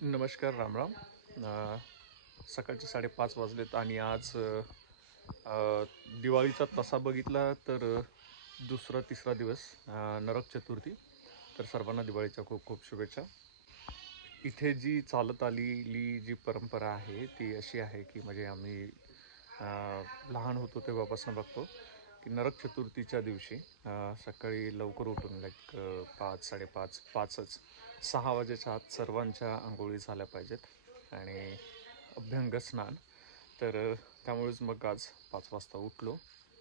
नमस्कार, रामराम. सकाळचे 5:30 वाजलेत आणि आज दिवाळीचा तसा बघितला तर दुसरा तिसरा दिवस, नरक चतुर्थी. तर सर्वांना दिवाळीच्या खूप खूप शुभेच्छा. इथे जी चालत आलेली जी परंपरा आहे ती अशी आहे की म्हणजे आम्ही लहान होतो तेव्हापासून बघतो की नरक चतुर्थीच्या दिवशी सकाळी लवकर उठून लाईक 5, 5:30, 5च 6 वाजेच्या आत सर्वांच्या आंघोळी झाल्या पाहिजेत आणि अभ्यंग स्नान. तर त्यामुळेच मग आज 5 वाजता उठलो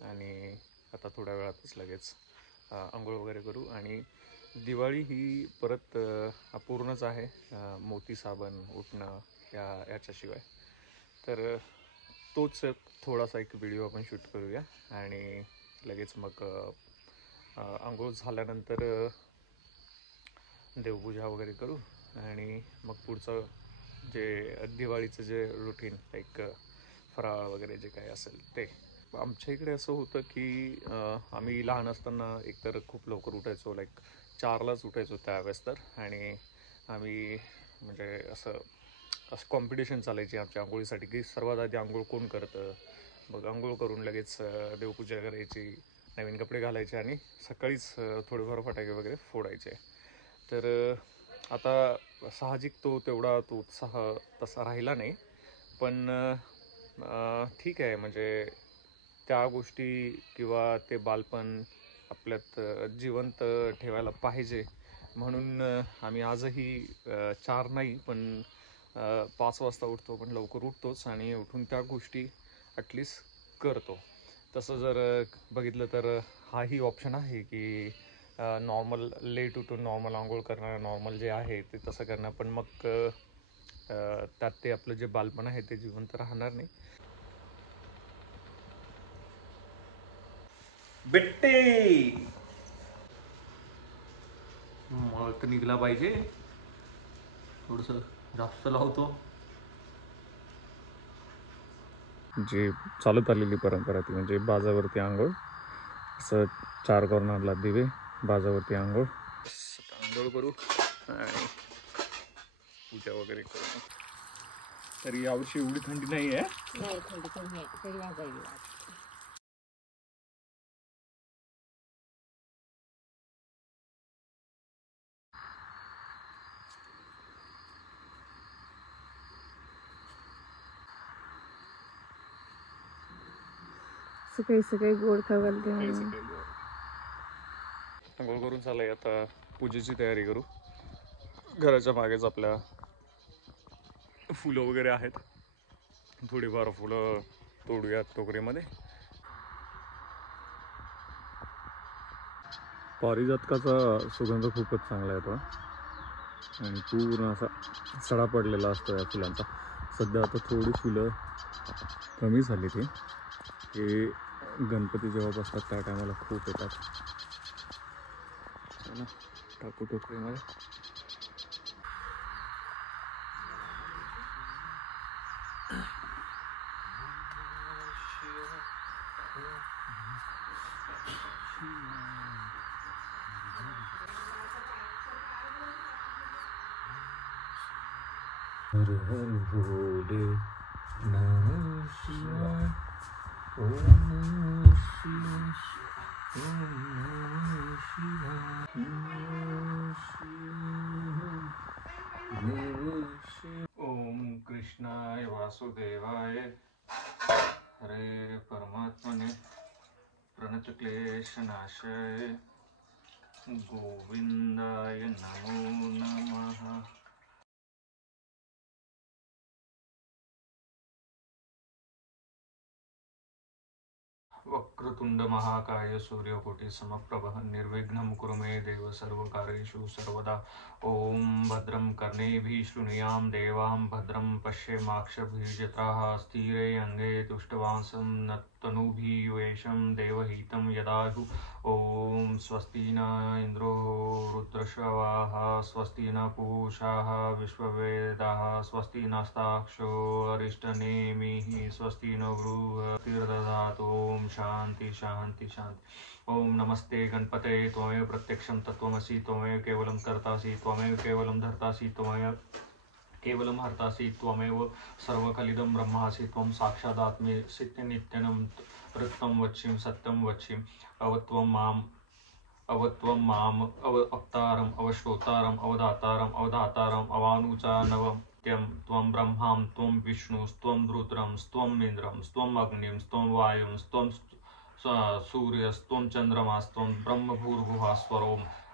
आणि आता थोड्या वेळातच लगेच आंघोळ वगैरे करू. आणि दिवाळी ही परत अपूर्णच आहे मोती साबण उठणं याच्याशिवाय. तर तोच थोडासा एक व्हिडिओ आपण शूट करूया आणि लगेच मग आंघोळ झाल्यानंतर देवपूजा वगैरे करू आणि मग पुढचं जे दिवाळीचं जे रुटीन लाईक फराळ वगैरे जे काही असेल ते. आमच्या इकडे असं होतं की आम्ही लहान असताना एकतर खूप लवकर उठायचो, लाईक 4लाच उठायचो त्यावेळेस तर. आणि आम्ही म्हणजे असं असं कॉम्पिटिशन चालायची आमच्या आंघोळीसाठी की सर्वात आधी आंघोळ कोण करतं. मग आंघोळ करून लगेच देवपूजा करायची, नवीन कपडे घालायचे आणि सकाळीच थोडेफार फटाके वगैरे फोडायचे. तर आता साहजिक तेवढा तो उत्साह तसा राहिला नाही. पण ठीक आहे, म्हणजे त्या गोष्टी किंवा ते बालपण आपल्यात जिवंत ठेवायला पाहिजे म्हणून आम्ही आजही 4 नाही पण 5 वाजता उठतो, पण लवकर उठतोच आणि उठून त्या गोष्टी ॲटलिस्ट करतो. तसं जर बघितलं तर हाही ऑप्शन आहे की नॉर्मल लेट उठून नॉर्मल आंघोळ करणं, नॉर्मल जे आहे ते तसं करणं. पण मग त्यात ते आपलं जे बालपण आहे ते जिवंत राहणार नाही. बिट्टे मळ तर निघला पाहिजे, थोडंसं जास्त लावतो. जी चालत आलेली परंपरा ती म्हणजे बाजावरती आंघोळ, असं 4 कॉर्नरला दिवे, बाजावरती आंघोळ. आंघोळ करू आणि पूजा वगैरे करू. तरी यावर्षी एवढी थंडी नाही आहे. नाही, थंडी कमी आहे, तरी वाजायला लागली. सकाळी सकाळी गोड खावायला आंघोळ करून चाललंय आता पूजेची तयारी करू. घराच्या मागेच आपल्या फुलं वगैरे आहेत, थोडीफार फुलं तोडूयात टोकरीमध्ये. पारिजातकाचा सुगंध खूपच चांगला येतो आणि पूर्ण असा सडा पडलेला असतो या फुलांचा. सध्या आता थोडी फुलं कमी झाली ती, हे गणपती जेव्हा बसतात त्या टायमाला खूप येतात. चला टाकू टोकरीमध्ये. हर हर भोले नमः शिवाय, ओम नमः शिवाय, ओम नमः शिवाय, ओम कृष्णाय वासुदेवाय हरे परमात्मने प्रणतक्लेशनाशाय गोविंदाय नमो नमः. वक्रतुंड महाकाय सूर्यकोटि समप्रभः निर्विघ्नं कुरु मे देव सर्वकार्येषु सर्वदा. ओम भद्रं कर्णेभिः शृणुयाम देवां भद्रं पश्येमाक्षभिर्यजत्राः स्थिरे अंगे तुष्टवांसं नतनुभिः वेशं देवहितं यदायुः. ओम स्वस्ति न इंद्रो रुद्रश्रवाः, स्वस्ति न पूषाः विश्ववेदाः, स्वस्ति नस्ताक्षो अरिष्टनेमिः, स्वस्ति न बृहतिर्दधातु. ओम शांति शांति शांति. ओम नमस्ते गणपते त्वमेव प्रत्यक्षं तत्त्वमसि, त्वमेव केवलं कर्तासि, त्वमेव केवलं धर्तासि, त्वमेव केवलं हर्तासि त्वमेव सर्वकलिदं ब्रह्मासि त्वं साक्षादात्मेसि नित्यं ऋक्तं वच्चिं सत्यं वच्चिं अवत्वं माम अवतारम अवश्रोतारम अवधातारम अवानुचानवम् त्वं ब्रह्मां त्वं विष्णुस्त्वं रुद्रं त्वं इन्द्रं त्वं अग्निं त्वं वायुं त्वं सूर्यस्त्वं चन्द्रमास्त्वं ब्रह्मभूर्भुवस्वरो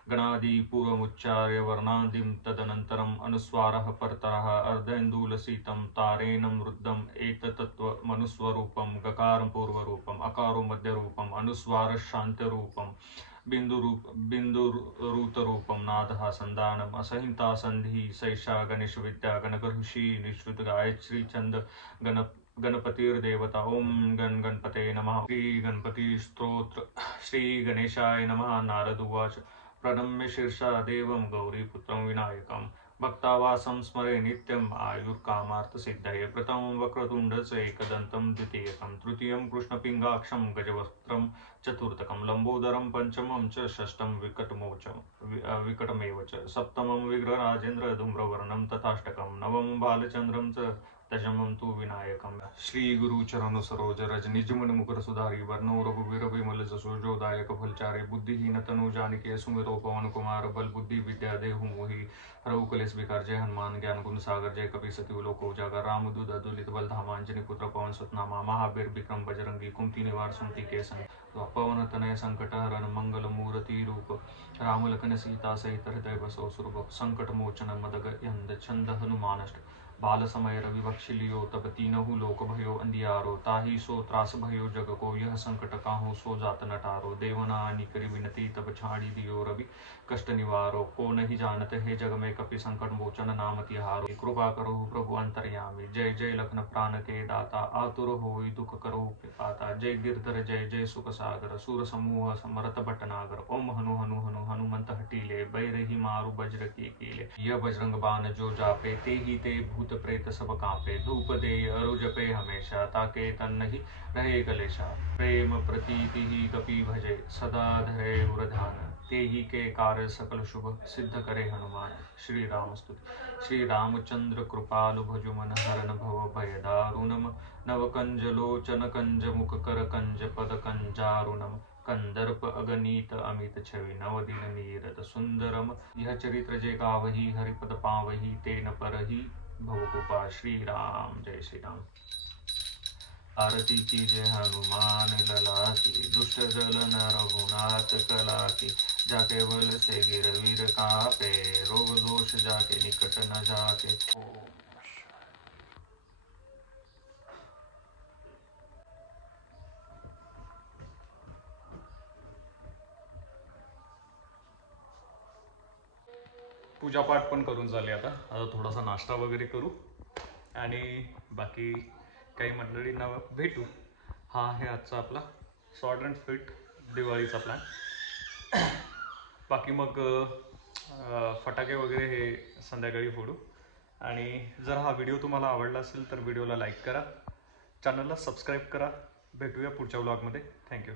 गणादिपूर्वमुच्चार्य वर्णादिं तदनन्तरम् अनुस्वारः परतरः अर्धेन्दुलसितं तारेणं रुद्धम् एतत्तत्त्वमनुस्वरूपं गकारं पूर्वरूपम् अकारो मध्यरूपम् अनुस्वारः शान्तरूपम् बिन्दुरूतरूपं नादः संधानम् असहिता संधि सैषा गणेश विद्या गणगर्षि निश्रुत गायत्री छंद गणपतिर्देवता ओम गणपते नमः। श्री गणपति स्तोत्र। श्री गणेशाय नमः। नारद उवाच प्रणम्य शीर्षा देवं गौरीपुत्रं विनायकं भक्तावासं स्मरे नित्यम् आयुर्कामार्थसिद्धये प्रथमं वक्रतुण्डस्य एकदन्तं द्वितीयकं तृतीयं कृष्णपिङ्गाक्षं गजवक्त्रं चतुर्थकं लम्बोदरं पंचमं च षष्ठं विकटमेव च सप्तमं विग्रहराजेन्द्र धूम्रवर्णं तथाष्टकं नवमं बालचन्द्रं च दशमं तु विनायकम्। श्री गुरु चरण सरोज रज निज मन मुकुर सुधारी वर्णो रघुवीर विमल जसो जोदायक फलचारी बुद्धिहीन तनु जानिके सुमिरो पवन कुमार बल बुद्धि विद्या देहु मोहि हरऊ कलेश विकार जय हनुमान ज्ञान गुण सागर जय कपि सति लोक उजागर राम दूत अतुलित बल धामा अंजनी पुत्र पवन सुत नामा महावीर विक्रम बजरंगी कुमति निवार सुमति केसन पवन तनय संकट हरण मंगल मूर्ति रूप राम लखन सीता सहित हृदय बसो सुरभ संकट मोचन मदग यंद छंद हनुमानष्ट बाल समय रवि बक्षिलियो तब तीनहु लोक भयो अंधियारो ताही सो त्रास भयो जग को यह संकट काहू सो जात नटारो देवना करी विनती तब छाड़ी दियो रवि कष्ट निवारो को नहीं जानते हे जग में कपि संकट मोचन नाम तिहारो कृपा करो प्रभु अंतर्यामी जय जय लखन प्राण के दाता आतुर होई दुख करो पिपाता जय गिरधर जय जय सुख सागर सूर समूह समरत भटनागर ओम हनु हनु हनु हनुमंत हटीले बैरही मारु बज्र की कीले यह बजरंग बाण जो जापे ते ही ते भूत प्रेत सब कांपे धूप दे अरु जपे हमेशा ताके तन नहीं रहे कलेशा प्रेम प्रतीति ही कपि भजे सदा धरे उर ध्यान ते ही के कार्य सकल शुभ सिद्ध करे हनुमान। श्री राम स्तुति। श्री रामचंद्र कृपालु भजु मन हरन भव भय दारुणम नव कंज लोचन कंज मुख कर कंज पद कंजारुणम कंदर्प अगणित अमित छवि नवदिन नीरद सुंदरम यह चरित्र जे गावही हरिपद पावही तेन परही भवगोपा। श्री राम जय श्री राम। आरती की जय हनुमान लला की दुष्ट जल न रघुनाथ कला की जाके बल से गिर वीर कापे रोग दोष जाके निकट न जाके। पूजापाठ पण करून झाले। आता थोडासा नाश्ता वगैरे करू आणि बाकी काही मंडळींना भेटू। हा आहे आजचा आपला शॉर्ट अँड स्वीट दिवाळीचा प्लॅन। बाकी मग फटाके वगैरे हे संध्याकाळी फोडू। आणि जर हा व्हिडिओ तुम्हाला आवडला असेल तर व्हिडिओला लाईक करा, चॅनलला सबस्क्राईब करा। भेटूया पुढच्या व्लॉगमध्ये। थँक्यू।